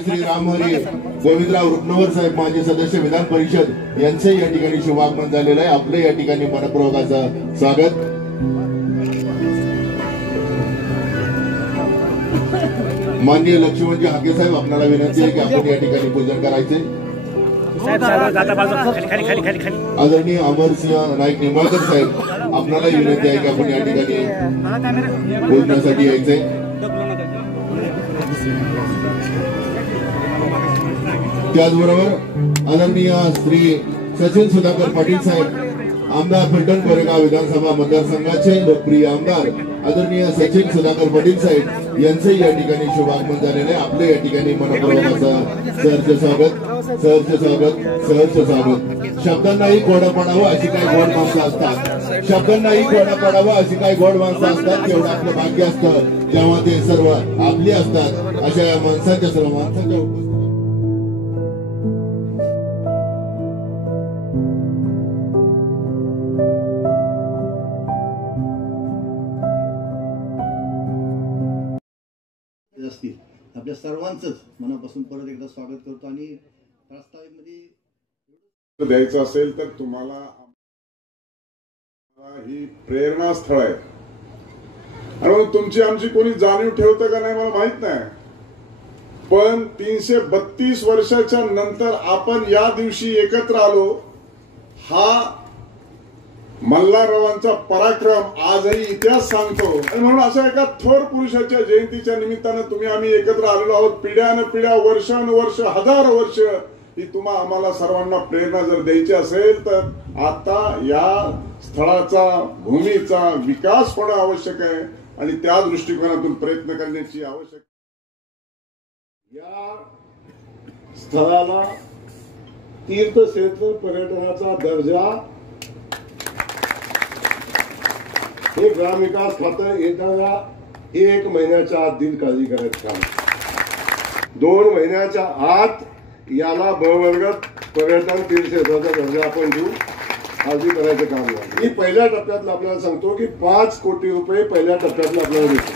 श्री रामहरी गोविंदराव रुपनवर साहेब माजी सदस्य विधान परिषद यांचे या ठिकाणी शुभागमन झालेलं आहे। आपले या ठिकाणी मनपूर्वक स्वागत। माननीय लक्ष्मणजी हाके साहेब, आपल्याला विनंती आहे की आपण या ठिकाणी पूजन करायचे। आदरणीय अमरसिंह नाईक निंबाळकर साहेब, आपल्याला विनंती आहे की आपण या ठिकाणी पूजनासाठी यायचे। त्याचबरोबर आदरणीय श्री सचिन सुधाकर पाटील साहेब, आमदार फलटण कोरेगाव विधानसभा मतदारसंघाचे लोकप्रिय आमदार आदरणीय सचिन सुधाकर पाटील साहेब यांचे या ठिकाणी शुभागमन झालेले। आपले या ठिकाणी मनपूर्वक सहर्ष स्वागत। शब्दांनाही गोडा पडावं अशी काही गोड माणसं असतात, शब्दांनाही गोडा पडावं अशी काही गोड माणसं असतात। तेवढं आपलं भाग्य असतं तेव्हा ते सर्व आपली असतात। अशा या माणसांच्या सर्व माणसांच्या असतील आपल्या सर्वांचंच मनापासून परत एकदा स्वागत करतो। आणि प्रास्ताविकमध्ये द्यायचं असेल तर तुम्हाला ही प्रेरणास्थळ आहे आणि तुमची आमची कोणी जाणीव ठेवतं का नाही मला माहित नाही, पण 332 वर्षाच्या नंतर आपण या दिवशी एकत्र आलो। हा मल्हाररावांचा पराक्रम आजही इतिहास सांगतो आणि म्हणून अशा एका थोर पुरुषाच्या जयंतीच्या निमित्तानं आम्ही एकत्र आलेलो आहोत। पिढ्यानपिढ्या वर्षानुवर्ष हजारो वर्ष ही आम्हाला सर्वांना प्रेरणा जर द्यायची असेल तर आता या स्थळाचा भूमीचा विकास होणं आवश्यक आहे आणि त्या दृष्टिकोनातून प्रयत्न करण्याची आवश्यकता। या स्थळाला तीर्थक्षेत्र पर्यटनाचा दर्जा हे ग्रामविकास खातं येणाऱ्या 1 महिन्याच्या आत दिल काळजी करायचं काम। 2 महिन्याच्या आत याला बळवर्गत पर्यटन तीर्थक्षेत्राचा दर्जा आपण देऊ काळजी करायचं काम आहे। मी पहिल्या टप्प्यातलं आपल्याला सांगतो की 5 कोटी रुपये पहिल्या टप्प्यातलं आपल्याला देतो।